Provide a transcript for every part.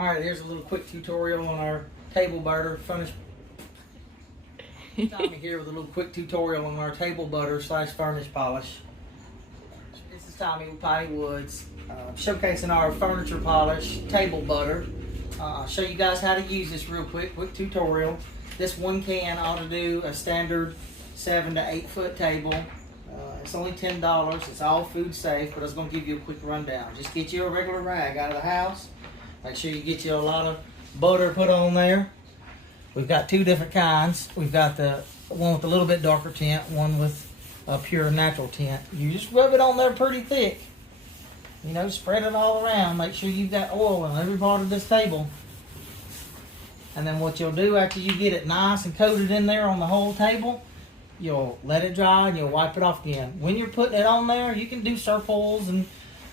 Alright, here's a little quick tutorial on our table butter furnish. Tommy here with a little quick tutorial on our table butter / furnish polish. This is Tommy with Potty Woods, showcasing our furniture polish table butter. I'll show you guys how to use this real quick tutorial. This one can ought to do a standard 7 to 8 foot table. It's only $10. It's all food safe, but I was going to give you a quick rundown. Just get you a regular rag out of the house. Make sure you get you a lot of butter put on there. We've got two different kinds. We've got the one with a little bit darker tint, one with a pure natural tint. You just rub it on there pretty thick. You know, spread it all around. Make sure you've got oil on every part of this table. And then what you'll do after you get it nice and coated in there on the whole table, you'll let it dry and you'll wipe it off again. When you're putting it on there, you can do circles and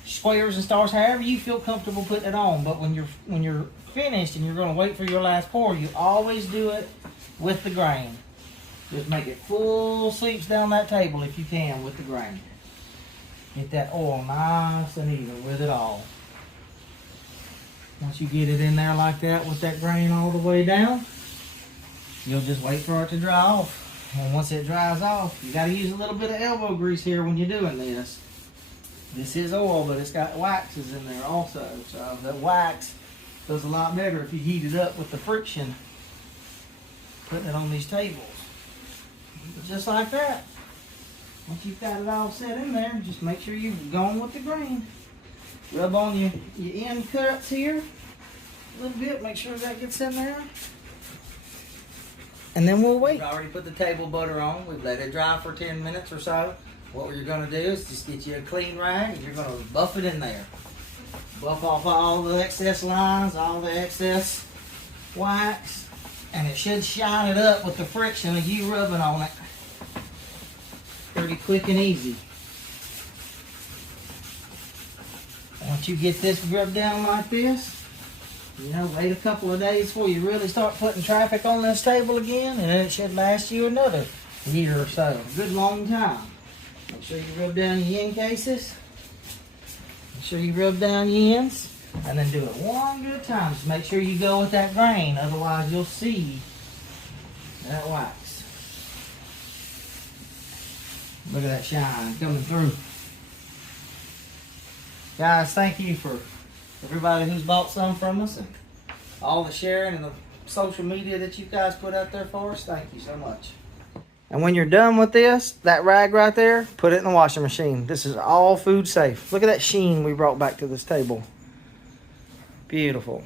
squares and stars, however you feel comfortable putting it on. But when you're finished and you're going to wait for your last pour, you always do it with the grain. Just make it full sweeps down that table if you can with the grain. Get that oil nice and even with it all. Once you get it in there like that with that grain all the way down, you'll just wait for it to dry off. And once it dries off, you got to use a little bit of elbow grease here when you're doing this. This is oil, but it's got waxes in there also. So the wax does a lot better if you heat it up with the friction. Putting it on these tables. Just like that. Once you've got it all set in there, just make sure you're going with the grain. Rub on your end cuts here a little bit. Make sure that gets in there. And then we'll wait. We've already put the table butter on. We've let it dry for 10 minutes or so. What you're going to do is just get you a clean rag and you're going to buff it in there. Buff off all the excess lines, all the excess wax, and it should shine it up with the friction of you rubbing on it. Pretty quick and easy. Once you get this rubbed down like this, you know, wait a couple of days before you really start putting traffic on this table again, and then it should last you another year or so. A good long time. Make sure you rub down your end cases. Make sure you rub down your ends, and then do it one good time. Just make sure you go with that grain, otherwise you'll see that wax. Look at that shine coming through. Guys, thank you for everybody who's bought some from us and all the sharing and the social media that you guys put out there for us. Thank you so much. And when you're done with this, that rag right there, put it in the washing machine. This is all food safe. Look at that sheen we brought back to this table. Beautiful.